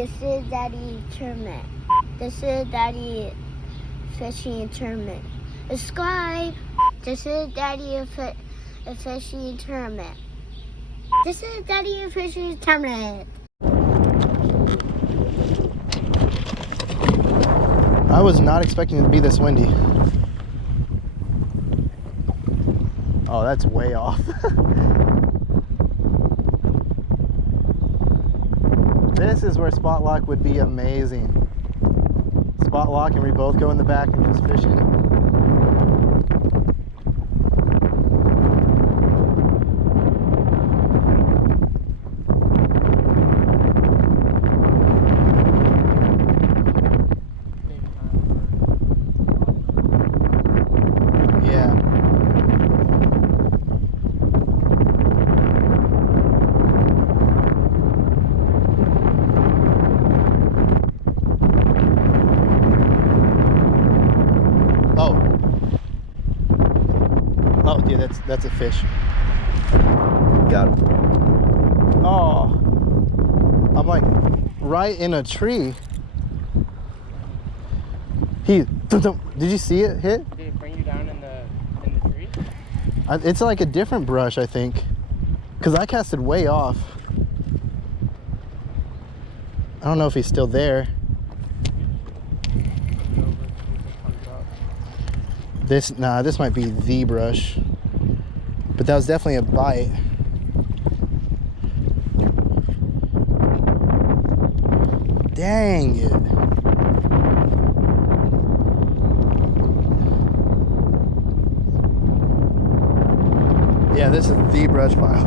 This is Daddy Tournament. This is Daddy Fishing Tournament. Subscribe. This is Daddy Fishing Tournament. This is Daddy Fishing Tournament. I was not expecting it to be this windy. Oh, that's way off. This is where spot lock would be amazing. Spot lock and we both go in the back and just fish it. Oh, dude, that's a fish. Got it. Oh, I'm like right in a tree. Did you see it hit? Did it bring you down in the tree? It's like a different brush, I think, because I casted way off. I don't know if he's still there. This might be the brush, but that was definitely a bite. Dang it. Yeah, this is the brush pile.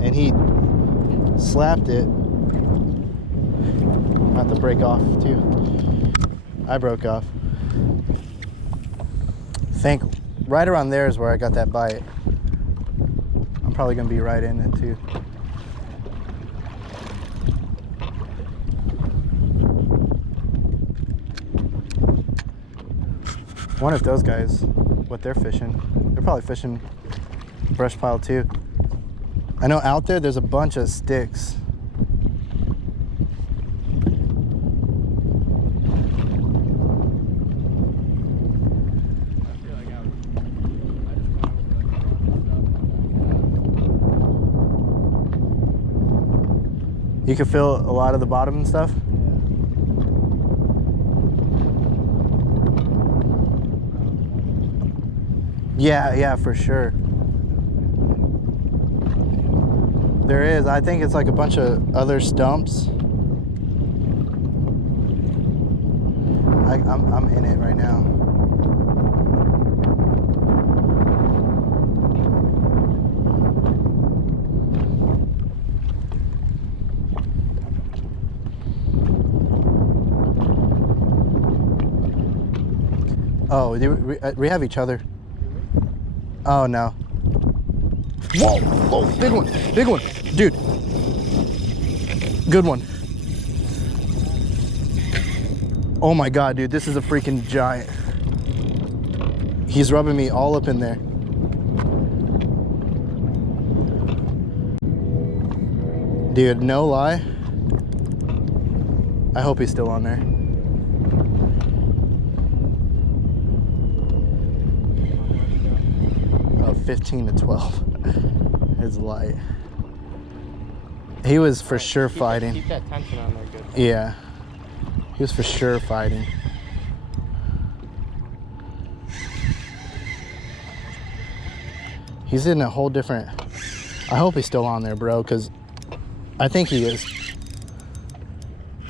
And he slapped it. I'm about to break off too. I broke off. Think right around there is where I got that bite. I'm probably gonna be right in it too. I wonder if those guys, what they're fishing. They're probably fishing brush pile too. I know out there's a bunch of sticks. You can feel a lot of the bottom and stuff? Yeah, for sure. There is. I think it's like a bunch of other stumps. I'm in it right now. Oh, we have each other. Oh no. Whoa, whoa, big one, dude. Good one. Oh my God, dude, this is a freaking giant. He's rubbing me all up in there. Dude, no lie. I hope he's still on there. Oh, 15 to 12 is light. He was for sure fighting. Keep that tension on there good. Yeah. He was for sure fighting. He's in a whole different... I hope he's still on there, bro, because I think he is.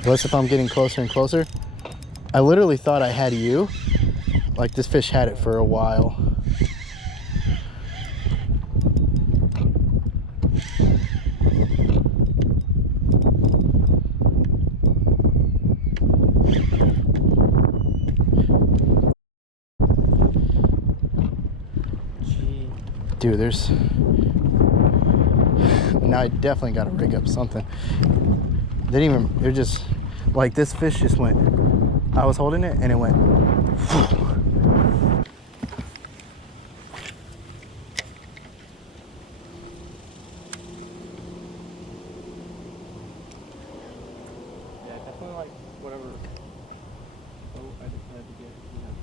Unless if I'm getting closer and closer. I literally thought I had you. Like, this fish had it for a while. Dude, there's... Now I definitely got to rig up something. They didn't even... They're just... Like, this fish just went... I was holding it and it went... definitely like whatever. Oh, I decided to get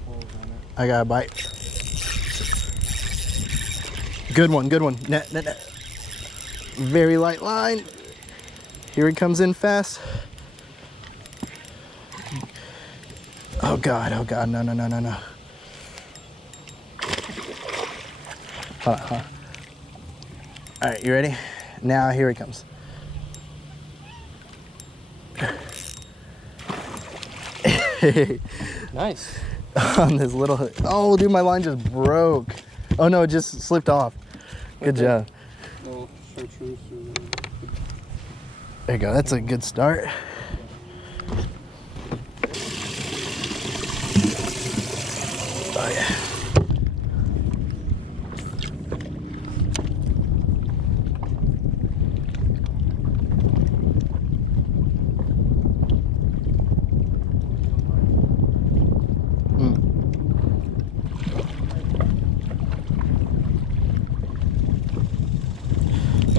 poles on it. I got a bite. Good one, good one. Net, net, net. Very light line. Here he comes in fast. Oh God, no, no, no, no, no. Hold on, hold on. All right, you ready? Now here he comes. Nice. On this little hook. Oh, dude, my line just broke. Oh no, it just slipped off. Good job. Little chartreuse or There you go. That's a good start. Oh yeah.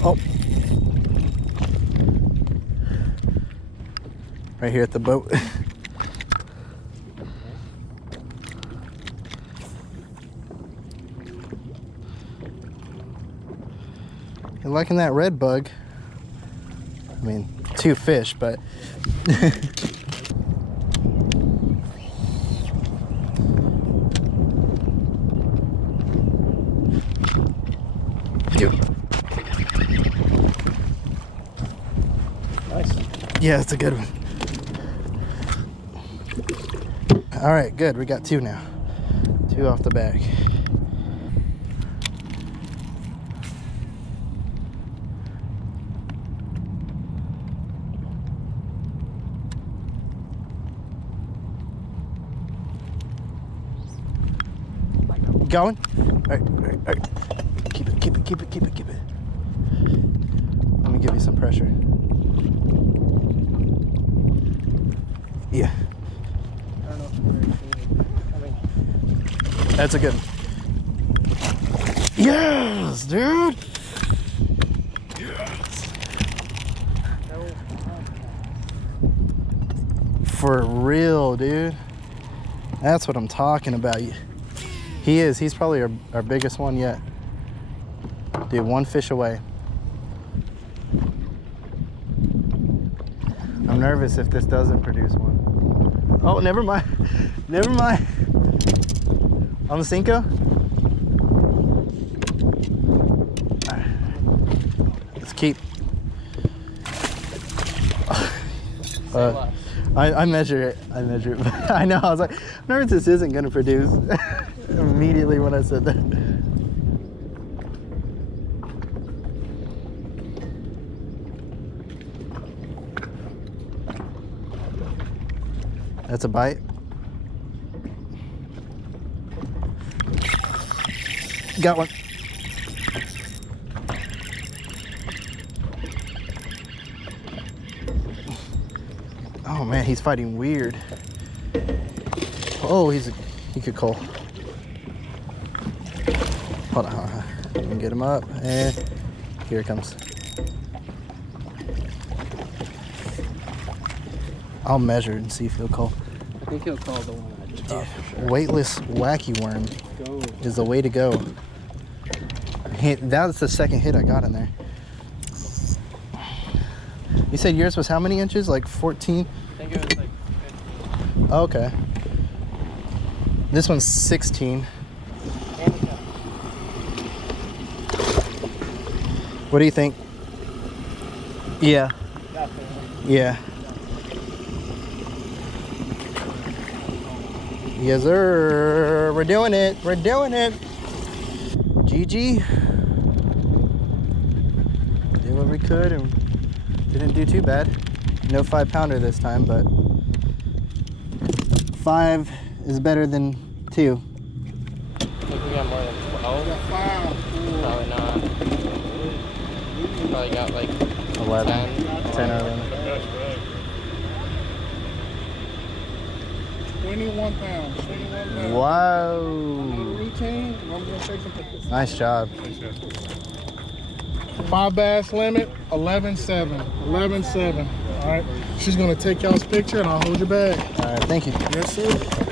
Oh. Right here at the boat. You're liking that red bug? I mean, 2 fish, but nice. yeah, it's a good one. All right, good. We got 2 now. 2 off the back. Going? All right, all right, all right. Keep it, keep it, keep it, keep it, keep it. Let me give you some pressure. Yeah. I don't know if it's very clean. I mean, That's a good one. Yes, dude. Yes. For real, dude. That's what I'm talking about. He is. He's probably our biggest one yet. Dude, 1 fish away. I'm nervous if this doesn't produce one. Oh, never mind. Never mind. On the Cinco? Let's keep. I measure it. I measure it. I know. I was like, I'm nervous this isn't going to produce. Immediately when I said that. That's a bite. Got one. Oh man, he's fighting weird. Oh, he could call. Hold on, hold on. Let me get him up, and here it comes. I'll measure and see if he'll call. I think he'll call the one I just caught for sure. Weightless wacky worm Go. is the way to go. That's the second hit I got in there. You said yours was how many inches? Like 14? I think it was like 15. Oh, okay. This one's 16. What do you think? Yeah. Definitely. Yeah. Yes, sir. We're doing it. We're doing it. GG. Did what we could and didn't do too bad. No 5-pounder this time, but 5 is better than 2. I think we got more than 12. Probably not. We probably got like 11. 10 or 11. 21 pounds. 21 pounds. Wow. Routine. I'm gonna take some pictures. Nice job. 5 bass limit, 11.7. 11.7. All right. She's gonna take y'all's picture and I'll hold your bag. All right, thank you. Yes, sir.